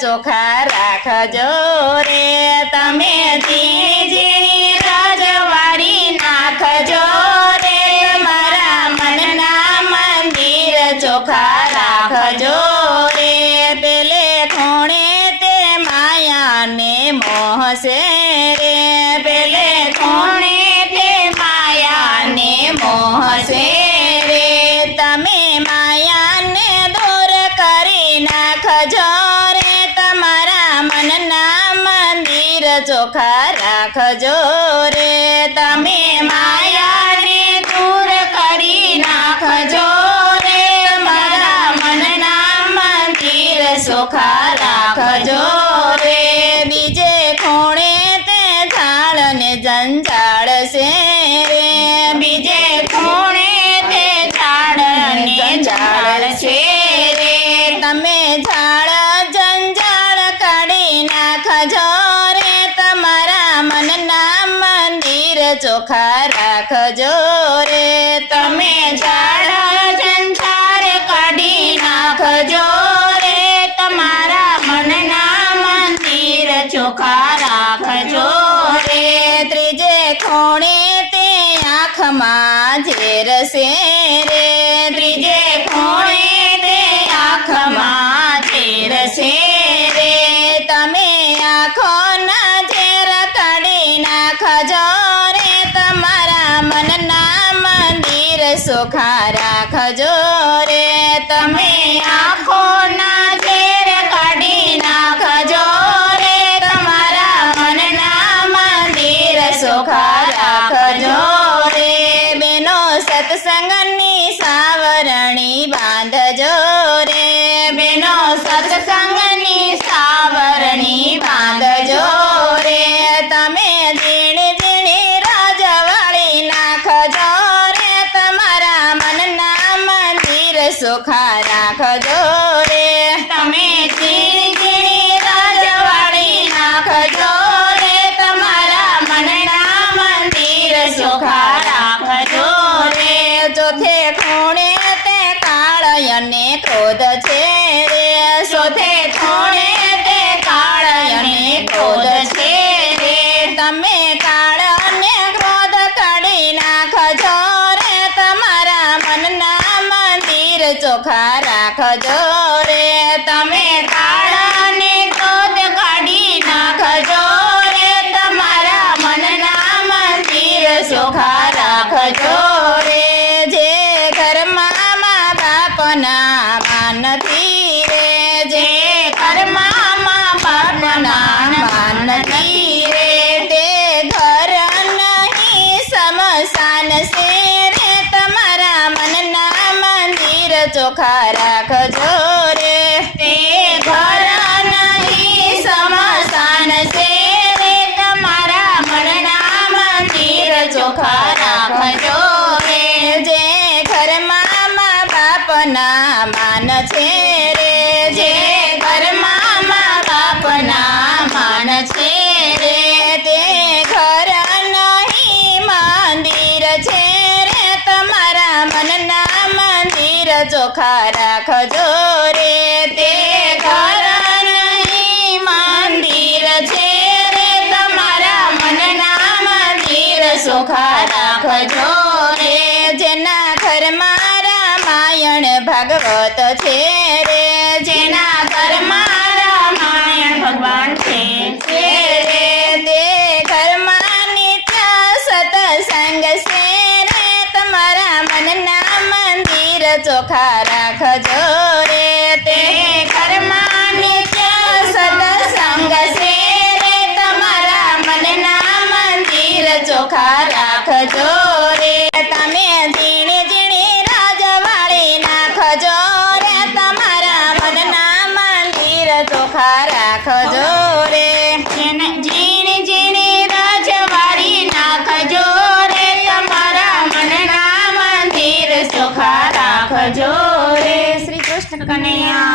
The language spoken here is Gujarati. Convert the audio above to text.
ચોખા રાખજો રે તમે ઝીણી ઝીણી રજવાડી નાખજો રે મારા મનના મંદિર ચોખા રાખજો રે પેલે ખૂણે તે માયાને મોહશે રે પેલે ખૂણે તે માયાને મોહશે રે તમે માયાને દૂર કરી નાખજો રે તમારા મનના મંદિર ચોખા રાખજો રે તમે માયાને દૂર કરી નાખજો રે મારા મનના મંદિર ચોખા રાખજો રે બીજે ખૂણે તે ઝાડ ને જંજાળ છે રે બીજે ખૂણે તે ઝાડ ને જંજાળ છે રે તમે ઝાડ જંજાળ કાઢી નાખજો રે તમારા મનના મંદિર ચોખા રાખજો રે તમે ઝાડ જંજાળ કાઢી નાખજો રે તમારા મનના મંદિર ચોખા રાખજો રે ત્રીજે ખૂણે તે આંખમાં ઝેર છે રે ત્રીજે ખૂણે તે આંખમાં ઝેર છે રે તમે આંખોના ઝેર કાઢી નાખજો રે તમારા મનના મંદિર ચોખા રાખજો રે તમે આંખોના ઝેર કાઢી નાખજો રે તમારા મનના મંદિર ચોખા રાખજો રે બેનો સત્સંગની સાવરણી બાંધજો રે બેનો સત્સંગની સાવરણી બાંધજો રે તમે ઝીણી ઝીણી રજવાડી નાખજો રે તમારા મનના મંદિર ચોખા રાખજો રે તમે ઝીણી ઝીણી રજવાડી નાખજો રે તમારા મનના મંદિર ચોખા રાખજો રે ચોથે ખૂણે તે કાળય ને ક્રોધ છે રે ચોથે ખૂણે તે કાળય ને ક્રોધ છે રે તમે કાળ અને ક્રોધ કાઢી નાખજો રે તમારા મનના મંદિર ચોખા રાખજો રે તમે કાળ અને ક્રોધ કાઢી નાખજો રે તમારા મનના મંદિર ચોખા રાખજો રે જે ઘરમાં મા બાપના માન નથી રે જે ઘરમાં મા બાપના માન નથી રે તે ઘર નહીં સમશાન છે રે તમારા મનના મંદિર ચોખા રાખજો રે તે ઘર નહીં સમશાન છે રે તમારા મનના મંદિર ચોખા રાખજો રે જે ઘરમાં મા બાપના માન છે રે જે ઘરમાં મા બાપના માન છે રે તે ઘર નહીં મંદિર છે રે તમારા મનના મંદિર ચોખા રાખજો રે તે ઘર નહીં મંદિર છે રે તમારા મનના મંદિર ચોખા રાખજો રે જેના ઘરમાં રામાયણ ભાગવત છે રે જેના ઘરમાં રામાયણ ભગવાન છે રે તે ઘરમાં નિત્ય સત્સંગ છે રે તમારા મનના મંદિર ચોખા રાખજો રે તે ઘરમાં નિત્ય સત્સંગ છે રે તમારા મનના મંદિર ચોખા રાખજો રે તમે ઝીણી ઝીણી રજવાડી નાખજો રે તમારા મનના મંદિર ચોખા રાખજો રે ઝીણી ઝીણી રજવાડી નાખજો રે તમારા મનના મંદિર ચોખા રાખજો રે શ્રી કૃષ્ણ કનૈયા